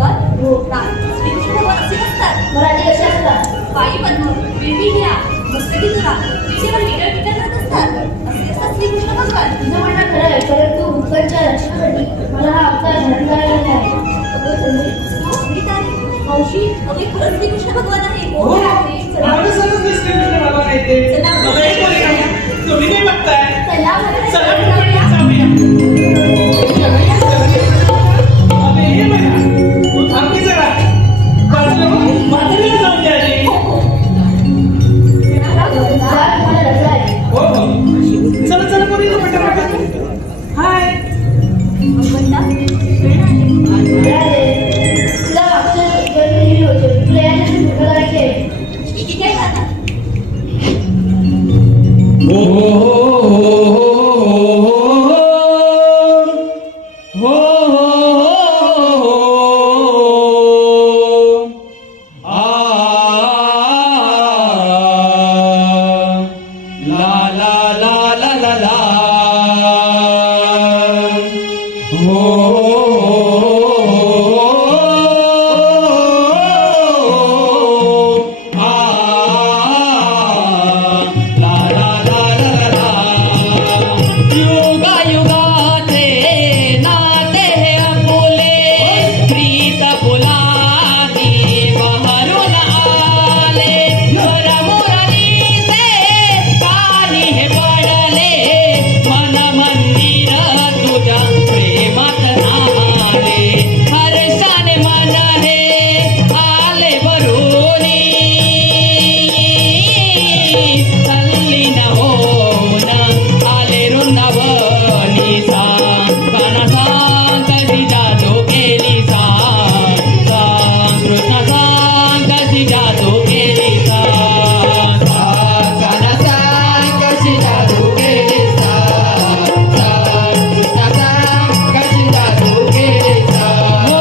भगवान श्रीकृष्ण भगवान असे नसतात. मराठी कसे असतात? पायी पद्म, विळवी घ्या, मस्तकी तुरा, विजेवर विटर विटर करत असतात. असे असतात श्रीकृष्ण भगवान. तुझं म्हणणं खरं आहे, परंतु भूतांच्या रक्षणासाठी मला हा अवतार धारण करायला आहे. अगं संधी, हो, मी तर आहे. मावशी, अगदी खरंच श्रीकृष्ण भगवान आहे. हो, हो, आहे. चला. मला समजलं श्रीकृष्ण भगवान आहे ते. चला. मला एक बोलले का? तुम्ही नाही बघताय. चला, मला चला जाऊया. जाऊया. अबे ये बघा. तू थांब की जरा. बाजूला हो. म्हातारीला जाऊन द्या आधी. मला रचलं आहे. हो हो. चला चला पोरींनो, पटापट. हाय. भगवंता, प्रेरणा आली. तुला मागच्या वेळी लिहिली होती. तुला याच्याशी मोठं करायचे आहे. ठीक आहे काका. हो हो ला ला ला ला ला ला युगायुगाचे नाते हे आपुले, प्रीत फुलानी बहरून आले. मुरमुरलीचे कानी हे पडले, मन मंदिर तुझ्या प्रेमात नाले. हर्षाने मन हे आले भरूनी, तल्लीन होऊन आले वृंदावनी. काना सांग कशी जादू केली, सांग कृष्ण सांग कशी जादू केली, काना सांग कशी जादू केली, कृष्ण सांग कशी जादू केली. हो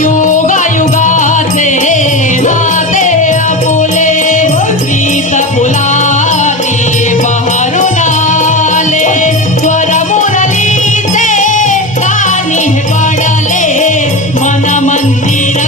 युगायुगाचे नाते आपुले, प्रीत फुलानी बहरून आले. स्वर मुरलीचे कानी हे पडले, मन मंदिर